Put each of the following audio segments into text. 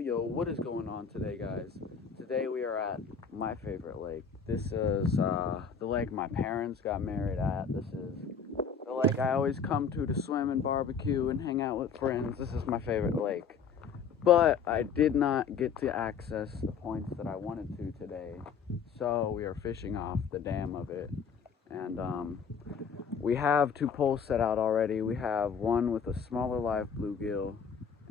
Yo, what is going on today, guys? Today we are at my favorite lake. This is the lake my parents got married at. This is the lake I always come to swim and barbecue and hang out with friends. This is my favorite lake. But I did not get to access the points that I wanted to today. So we are fishing off the dam of it. And we have two poles set out already. We have one with a smaller live bluegill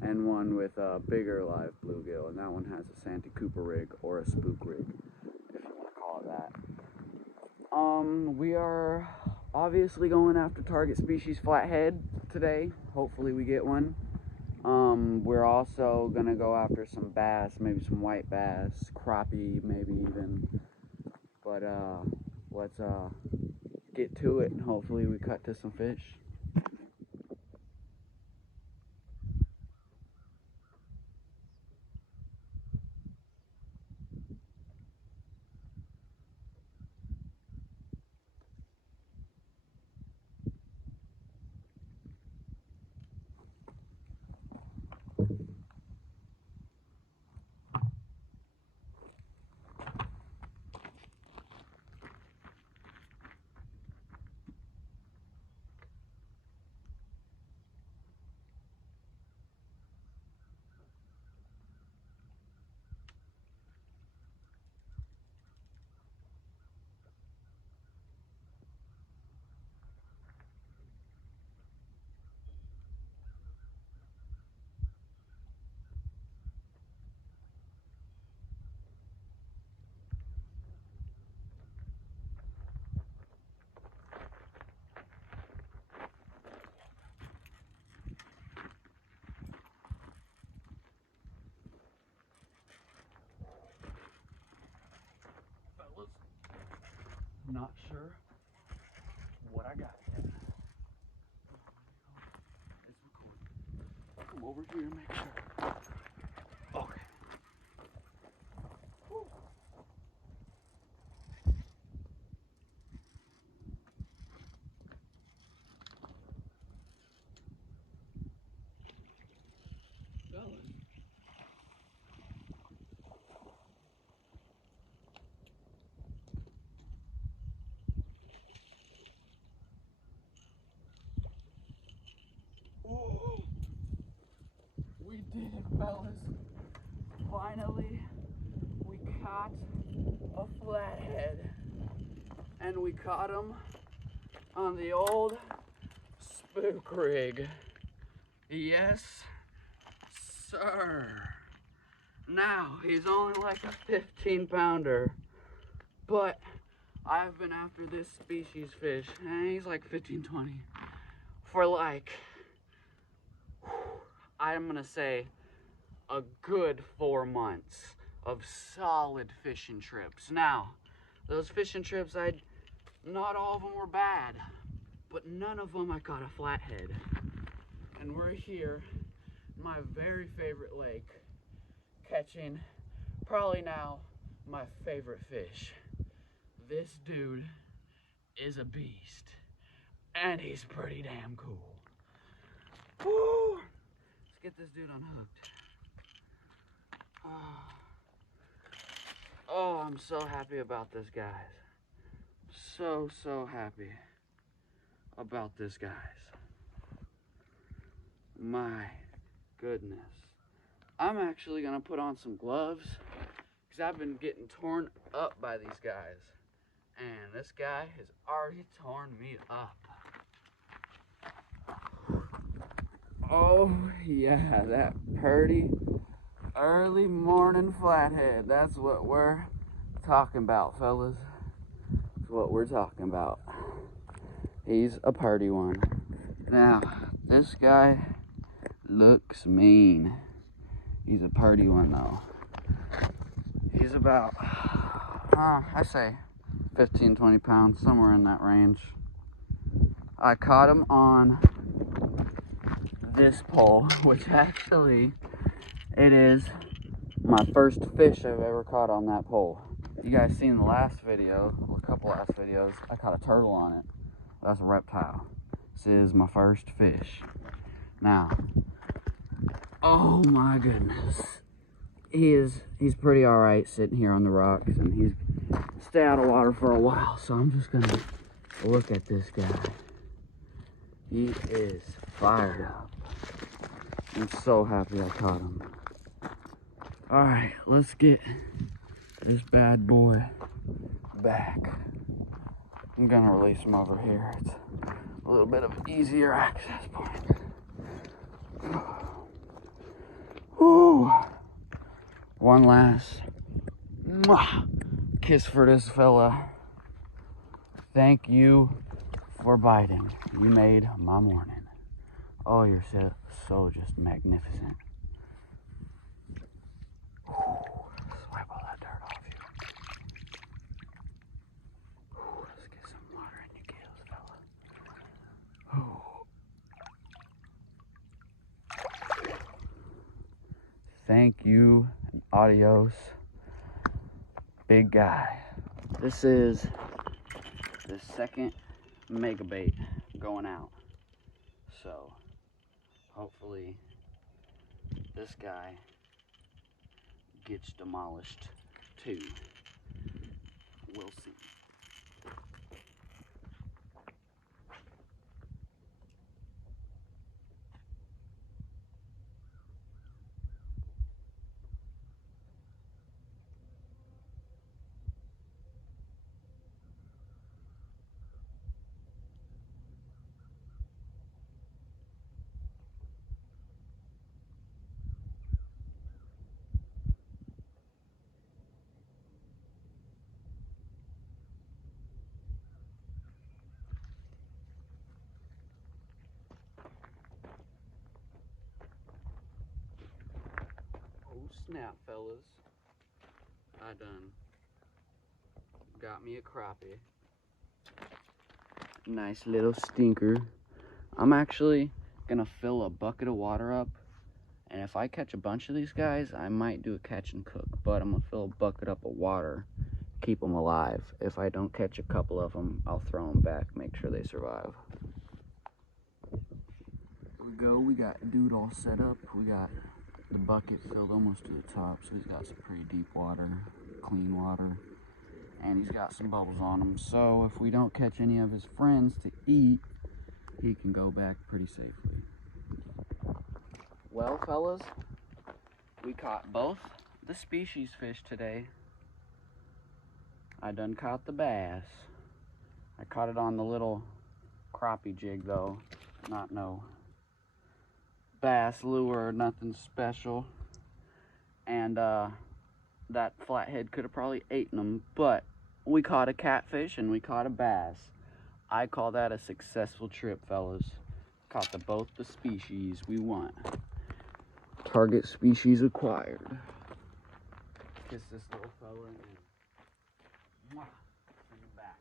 and one with a bigger live bluegill, and that one has a Santee Cooper rig or a spook rig, if you want to call it that. We are obviously going after target species flathead today. Hopefully we get one. We're also gonna go after some bass, maybe some white bass, crappie, maybe even. But let's get to it, and hopefully we cut to some fish. Not sure what I got yet. It's recording. Come over here and make sure. Okay. Woo. Ooh. We did it, fellas. Finally, we caught a flathead. And we caught him on the old spook rig. Yes, sir. Now, he's only like a 15-pounder, but I've been after this species fish, and he's like 15, 20, for like, I'm gonna say, a good 4 months of solid fishing trips. Now, those fishing trips, not all of them were bad, but none of them I caught a flathead. And we're here, my very favorite lake, catching probably now my favorite fish. This dude is a beast, and he's pretty damn cool. Woo! Let's get this dude unhooked. Oh, I'm so happy about this, guys. So happy about this, guys. My goodness. I'm actually gonna put on some gloves because I've been getting torn up by these guys. And this guy has already torn me up. Oh yeah, that purdy early morning flathead. That's what we're talking about, fellas. That's what we're talking about. He's a purdy one. Now, this guy looks mean. He's a purdy one though. He's about, I say 15, 20 pounds, somewhere in that range. I caught him on this pole, which actually, it is my first fish I've ever caught on that pole. You guys seen the last video, a couple last videos, I caught a turtle on it. That's a reptile. This is my first fish. Now, oh my goodness. he's pretty all right sitting here on the rocks, and he's stay out of water for a while. So I'm just gonna look at this guy. He is fired up. I'm so happy I caught him. All right, let's get this bad boy back. I'm gonna release him over here. It's a little bit of easier access point. Woo. One last kiss for this fella. Thank you for biting. You made my morning. Oh, you're so just magnificent. Swipe all that dirt off you. Let's get some water in your gills, fella. Thank you and adios, big guy. This is the second mega bait going out. So hopefully this guy gets demolished too. We'll see. Oh snap, fellas. I done got me a crappie. Nice little stinker. I'm actually gonna fill a bucket of water up, and if I catch a bunch of these guys, I might do a catch and cook, but I'm gonna fill a bucket up of water, keep them alive. If I don't catch a couple of them, I'll throw them back, make sure they survive. Here we go. We got dude all set up. We got the bucket filled almost to the top, so he's got some pretty deep water, clean water, and he's got some bubbles on him. So if we don't catch any of his friends to eat, he can go back pretty safely. Well, fellas, we caught both the species fish today. I done caught the bass. I caught it on the little crappie jig though, not no bass lure, nothing special. And that flathead could have probably eaten them, but we caught a catfish and we caught a bass. I call that a successful trip, fellas. Caught both the species we want. Target species acquired. Kiss this little fella and mwah, send him back.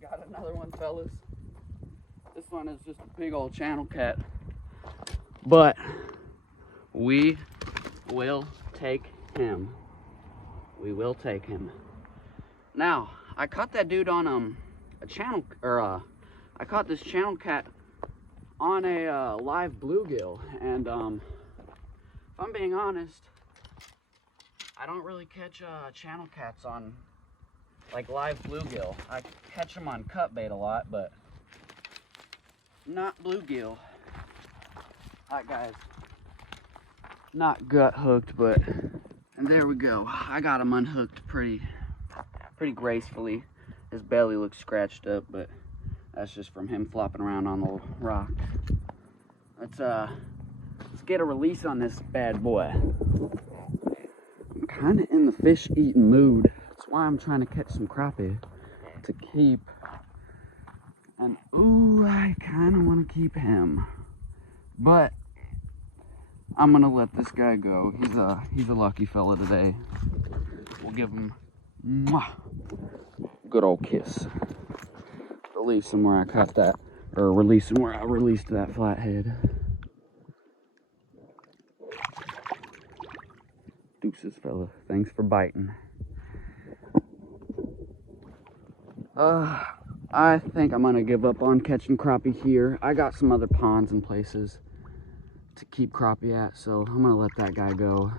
Got another one, fellas. This one is just a big old channel cat, but we will take him. We will take him. Now, I caught that dude on a channel, or I caught this channel cat on a live bluegill, and if I'm being honest, I don't really catch channel cats on like live bluegill. I catch them on cut bait a lot, but not bluegill. Alright guys, not gut hooked, but, and there we go. I got him unhooked pretty gracefully. His belly looks scratched up, but that's just from him flopping around on the rock. Let's get a release on this bad boy. I'm kind of in the fish eating mood. That's why I'm trying to catch some crappie to keep. And ooh, I kind of want to keep him, but I'm gonna let this guy go. He's a lucky fella today. We'll give him mwah, good old kiss. Release him where I caught that, or release him where I released that flathead. Deuces, fella. Thanks for biting. I think I'm gonna give up on catching crappie here. I got some other ponds and places to keep crappie at, so I'm gonna let that guy go.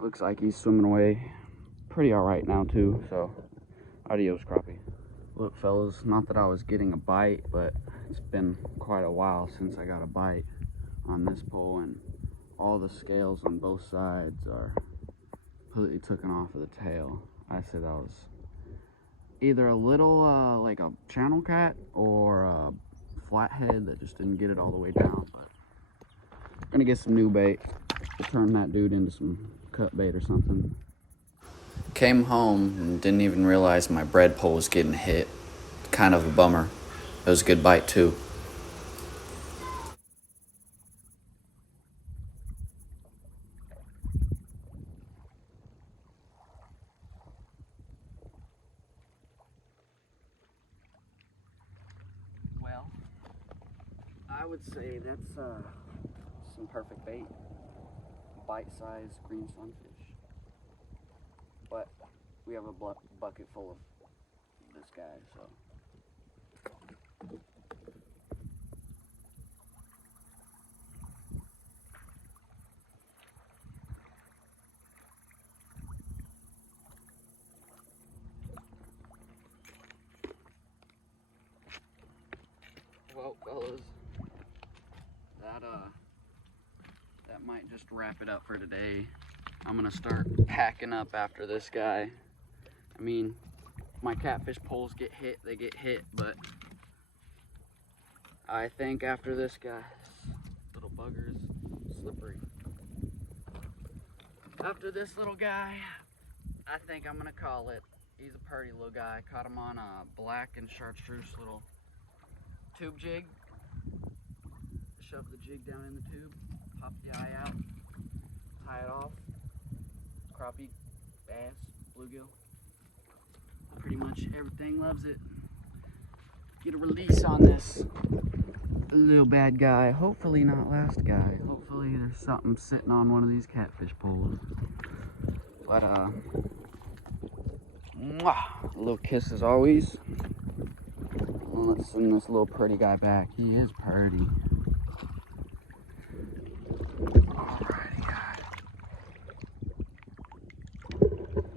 Looks like he's swimming away pretty all right now too, so adios crappie. Look fellas, not that I was getting a bite, but it's been quite a while since I got a bite on this pole, and all the scales on both sides are completely taken off of the tail. I said that was either a little like a channel cat or a flathead that just didn't get it all the way down. But I'm gonna get some new bait. We'll turn that dude into some cut bait or something. Came home and didn't even realize my bread pole was getting hit. Kind of a bummer. It was a good bite too. Well, I would say that's some perfect bait. Bite-sized green sunfish. But we have a bucket full of this guy, so. Well, fellas, that might just wrap it up for today. I'm gonna start packing up after this guy. I mean, my catfish poles get hit, they get hit, but I think after this guy, little bugger's slippery. After this little guy, I think I'm gonna call it. He's a pretty little guy. I caught him on a black and chartreuse little tube jig. Shove the jig down in the tube, pop the eye out, tie it off. Crappie, bass, bluegill, pretty much everything loves it. Get a release on this little bad guy. Hopefully not last guy. Hopefully there's something sitting on one of these catfish poles. But mwah, a little kiss as always. Let's send this little pretty guy back. He is pretty.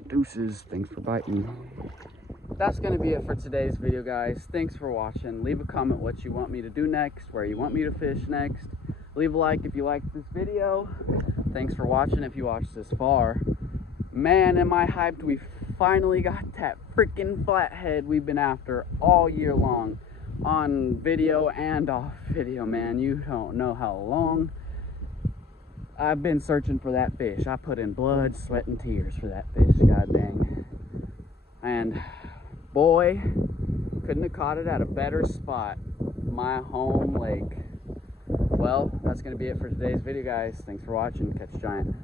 Deuces, thanks for biting. That's gonna be it for today's video, guys. Thanks for watching. Leave a comment what you want me to do next, where you want me to fish next. Leave a like if you liked this video. Thanks for watching if you watched this far. Man, am I hyped. We finally got that freaking flathead we've been after all year long, on video and off video, man. You don't know how long I've been searching for that fish. I put in blood, sweat, and tears for that fish, god dang. And boy, couldn't have caught it at a better spot. My home lake. Well, that's gonna be it for today's video, guys. Thanks for watching. Catch a giant.